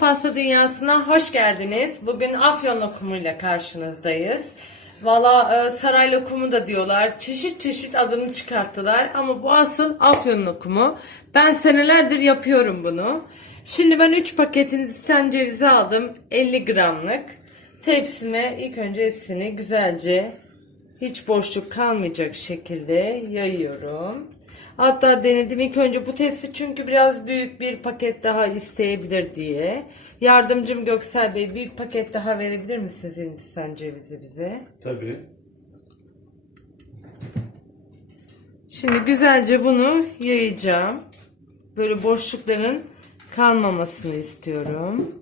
Pasta Dünyası'na hoş geldiniz. Bugün Afyon lokumuyla karşınızdayız. Valla e, saray lokumu da diyorlar. Çeşit çeşit adını çıkarttılar. Ama bu asıl Afyon lokumu. Ben senelerdir yapıyorum bunu. Şimdi ben 3 paket Hindistan cevizi aldım. 50 gramlık. Tepsime ilk önce hepsini güzelce hiç boşluk kalmayacak şekilde yayıyorum. Hatta denedim ilk önce bu tepsi çünkü biraz büyük bir paket daha isteyebilir diye. Yardımcım Göksel Bey bir paket daha verebilir misiniz Hindistan cevizi bize? Tabii. Şimdi güzelce bunu yayacağım. Böyle boşlukların kalmamasını istiyorum.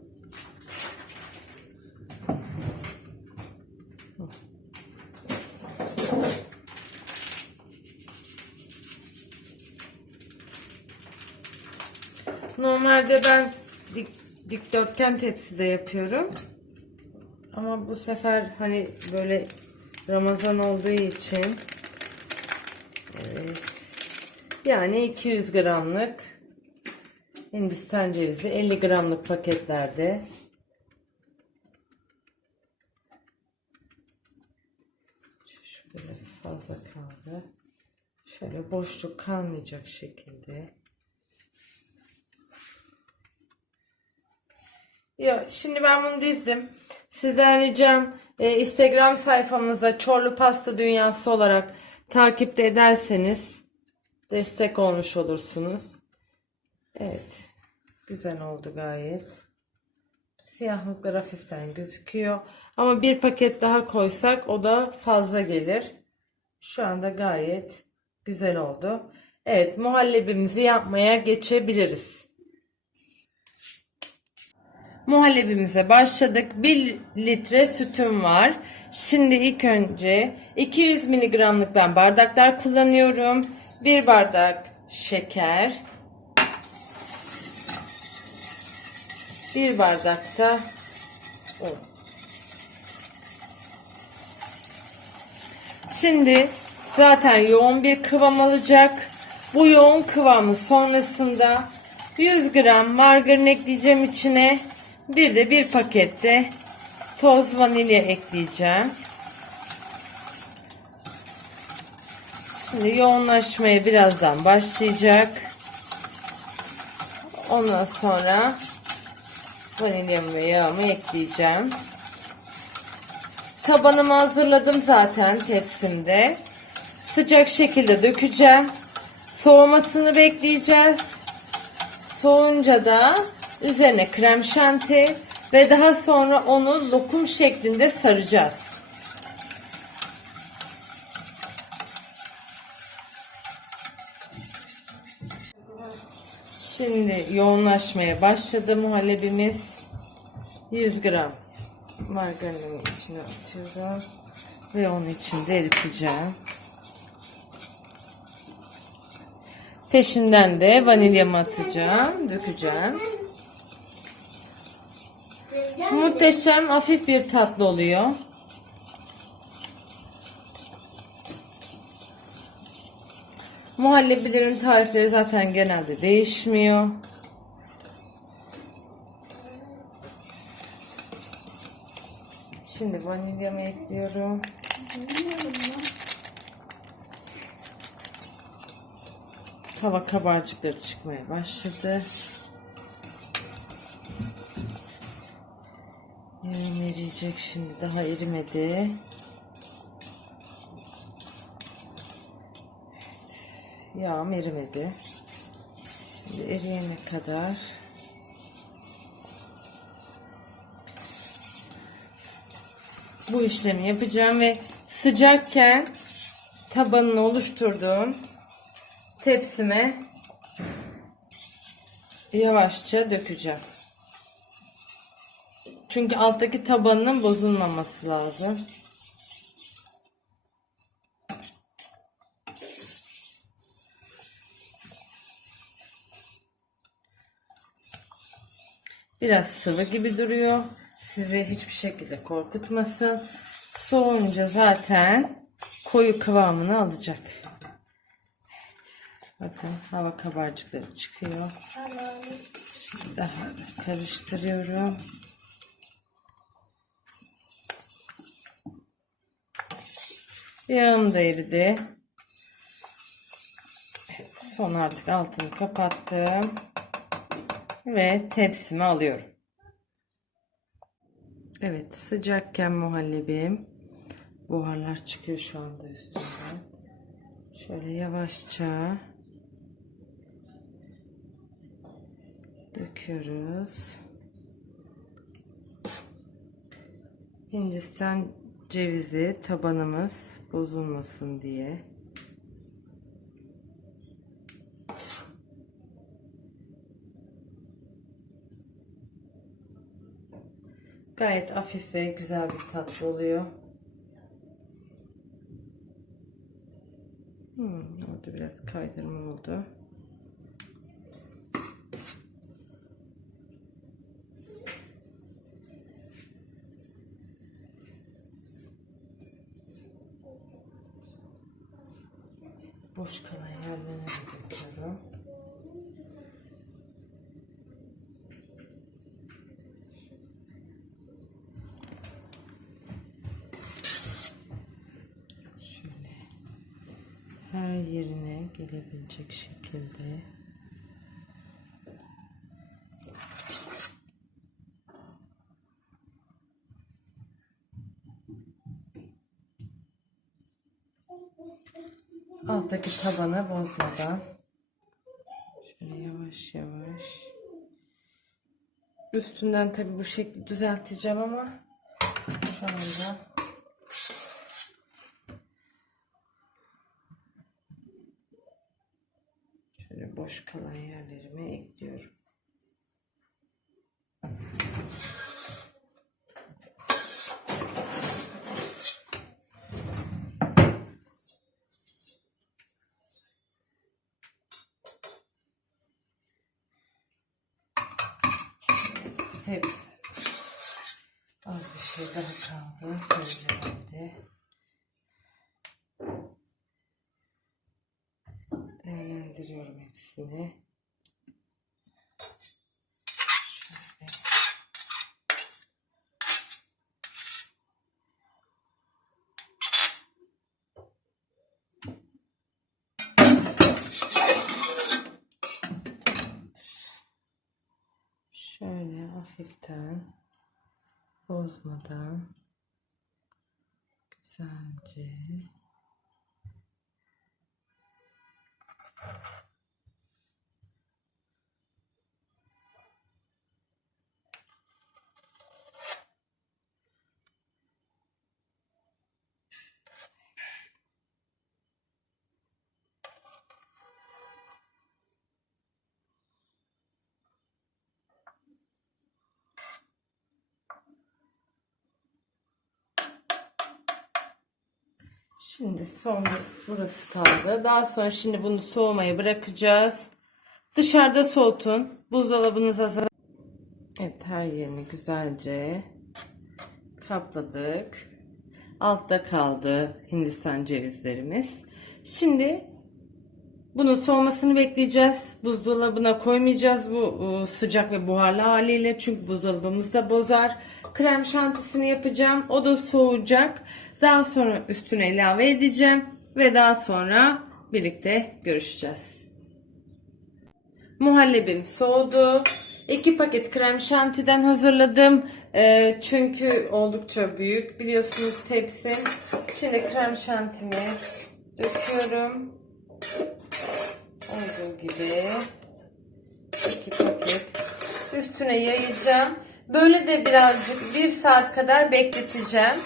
Normalde ben dik, dikdörtgen tepside yapıyorum. Ama bu sefer hani böyle Ramazan olduğu için evet. Yani 200 gramlık Hindistan cevizi 50 gramlık paketlerde şu, biraz fazla kaldı. Şöyle boşluk kalmayacak şekilde. Ya şimdi ben bunu dizdim. Sizden ricam e, Instagram sayfamızda Çorlu Pasta Dünyası olarak takipte ederseniz destek olmuş olursunuz. Evet. Güzel oldu gayet. Siyahlıklar hafiften gözüküyor. Ama bir paket daha koysak o da fazla gelir. Şu anda gayet güzel oldu. Evet muhallebimizi yapmaya geçebiliriz. Muhallebimize başladık. 1 litre sütüm var. Şimdi ilk önce 200 miligramlık ben bardaklar kullanıyorum. 1 bardak şeker. 1 bardak da un. Şimdi zaten yoğun bir kıvam alacak. Bu yoğun kıvamı sonrasında 100 gram margarin ekleyeceğim içine. Bir de bir pakette toz vanilya ekleyeceğim. Şimdi yoğunlaşmaya birazdan başlayacak. Ondan sonra vanilyamı ve yağımı ekleyeceğim. Tabanımı hazırladım zaten tepsimde. Sıcak şekilde dökeceğim. Soğumasını bekleyeceğiz. Soğunca da üzerine krem şanti ve daha sonra onu lokum şeklinde saracağız. Şimdi yoğunlaşmaya başladı muhallebimiz. 100 gram margarinimi içine atıyorum ve onun içinde eriteceğim. Peşinden de vanilyamı atacağım, dökeceğim. Muhteşem hafif bir tatlı oluyor. Muhallebilerin tarifleri zaten genelde değişmiyor. Şimdi vanilyamı ekliyorum. Hava kabarcıkları çıkmaya başladı. Yağım eriyecek şimdi daha erimedi. Evet. Yağım erimedi. Şimdi eriyene kadar bu işlemi yapacağım ve sıcakken tabanını oluşturduğum tepsime yavaşça dökeceğim. Çünkü alttaki tabanının bozulmaması lazım. Biraz sıvı gibi duruyor. Sizi hiçbir şekilde korkutmasın. Soğuyunca zaten koyu kıvamını alacak. Evet. Bakın hava kabarcıkları çıkıyor. Şimdi daha karıştırıyorum. Yağım da eridi. Evet, son artık altını kapattım. Ve tepsime alıyorum. Evet sıcakken muhallebim. Buharlar çıkıyor şu anda üstünden. Şöyle yavaşça döküyoruz. Hindistan cevizi tabanımız bozulmasın diye. Gayet hafif ve güzel bir tatlı oluyor. Hmm, orada biraz kaydırma oldu. Boş kalan yerlerine döküyorum. Şöyle her yerine gelebilecek şekilde tabanı bozmadan şöyle yavaş yavaş üstünden tabi bu şekli düzelteceğim ama şu anda Şöyle boş kalan yerlerime ekliyorum. Tepsi. Az bir şey daha kaldı. Tenceremde. Değerlendiriyorum hepsini. Şöyle. Şöyle hafiften bozmadan güzelce Şimdi son burası kaldı. Daha sonra şimdi bunu soğumaya bırakacağız. Dışarıda soğutun. Buzdolabınıza. Evet her yerini güzelce kapladık. Altta kaldı Hindistan cevizlerimiz. Şimdi bunun soğumasını bekleyeceğiz. Buzdolabına koymayacağız bu e, sıcak ve buharlı haliyle. Çünkü buzdolabımız da bozar. Krem şantisini yapacağım. O da soğuyacak. Daha sonra üstüne ilave edeceğim. Ve daha sonra birlikte görüşeceğiz. Muhallebim soğudu. 2 paket krem şantiden hazırladım. Ee, çünkü oldukça büyük. Biliyorsunuz tepsim. Şimdi krem şantimi döküyorum. Olduğu gibi. 2 paket. Üstüne yayacağım. Böyle de birazcık bir saat kadar bekleteceğim.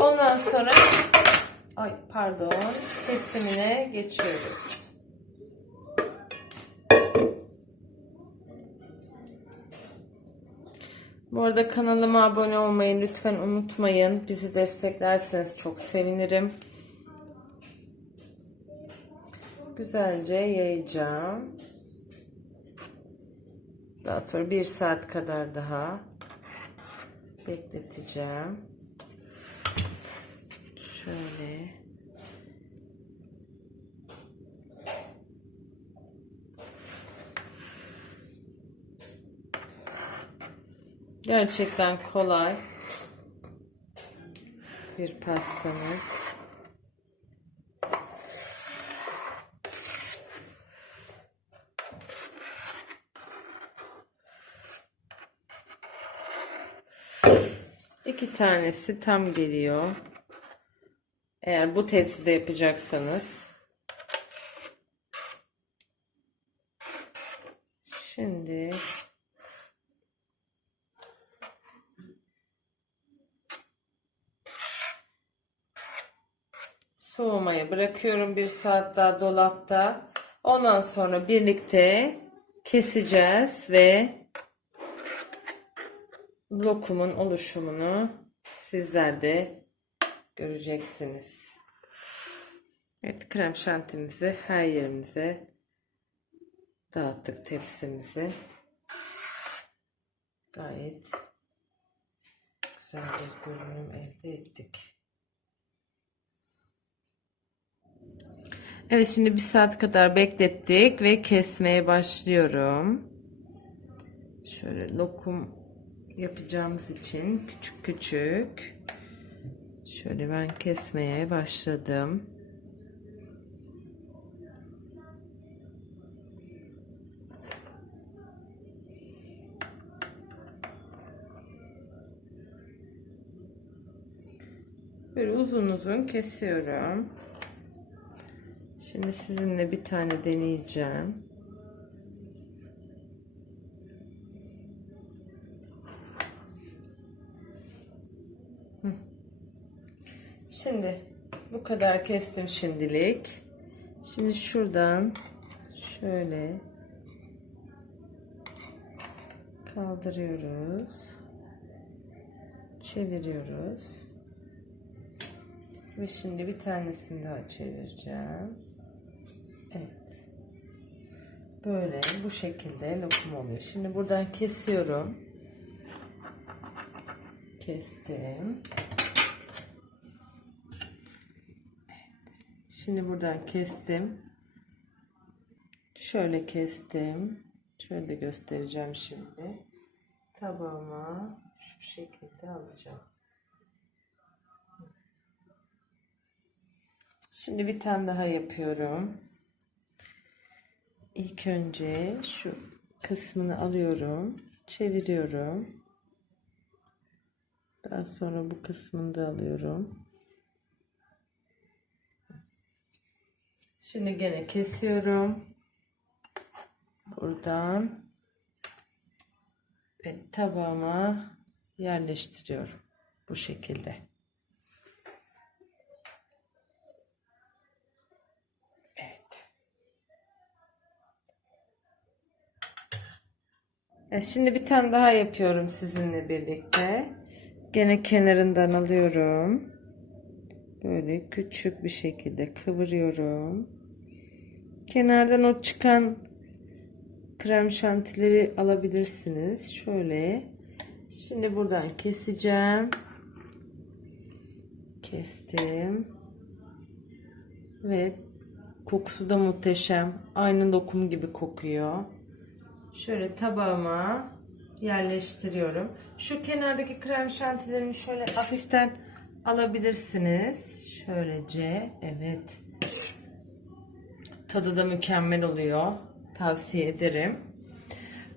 Ondan sonra ay pardon kesimine geçiyoruz. Bu arada kanalıma abone olmayı lütfen unutmayın. Bizi desteklerseniz çok sevinirim. Güzelce yayacağım. Daha sonra bir saat kadar daha bekleteceğim. Şöyle. Gerçekten kolay bir pastamız. Tanesi tam geliyor. Eğer bu tepside yapacaksanız. Şimdi soğumaya bırakıyorum bir saat daha dolapta. Ondan sonra birlikte keseceğiz ve lokumun oluşumunu sizler de göreceksiniz. Evet krem şantimizi her yerimize dağıttık tepsimizi. Gayet güzel bir görünüm elde ettik. Evet şimdi bir saat kadar beklettik ve kesmeye başlıyorum. Şöyle lokum yapacağımız için küçük küçük şöyle ben kesmeye başladım. Böyle uzun uzun kesiyorum. Şimdi sizinle bir tane deneyeceğim. Şimdi bu kadar kestim şimdilik. Şimdi şuradan şöyle kaldırıyoruz. Çeviriyoruz. Ve şimdi bir tanesini daha çevireceğim. Evet. Böyle bu şekilde lokum oluyor. Şimdi buradan kesiyorum. Kestim. Şimdi buradan kestim. Şöyle kestim. Şöyle göstereceğim şimdi. Tabağıma şu şekilde alacağım. Şimdi bir tane daha yapıyorum. İlk önce şu kısmını alıyorum. Çeviriyorum. Daha sonra bu kısmını da alıyorum. Şimdi gene kesiyorum. Buradan ve tabağıma yerleştiriyorum. Bu şekilde. Evet. Evet, şimdi bir tane daha yapıyorum sizinle birlikte. Gene kenarından alıyorum. Böyle küçük bir şekilde kıvırıyorum. Kenardan o çıkan krem şantileri alabilirsiniz. Şöyle. Şimdi buradan keseceğim. Kestim. Ve kokusu da muhteşem. Aynı lokum gibi kokuyor. Şöyle tabağıma yerleştiriyorum. Şu kenardaki krem şantilerini şöyle hafiften alabilirsiniz. Şöylece. Evet. Tadı da mükemmel oluyor. Tavsiye ederim.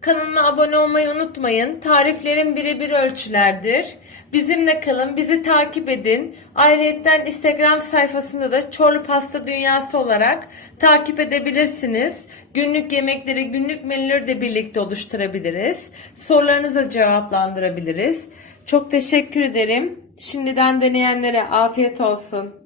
Kanalıma abone olmayı unutmayın. Tariflerim birebir ölçülerdir. Bizimle kalın, bizi takip edin. Ayrıca Instagram sayfasında da Çorlu Pasta Dünyası olarak takip edebilirsiniz. Günlük yemekleri, günlük menüleri de birlikte oluşturabiliriz. Sorularınızı cevaplandırabiliriz. Çok teşekkür ederim. Şimdiden deneyenlere afiyet olsun.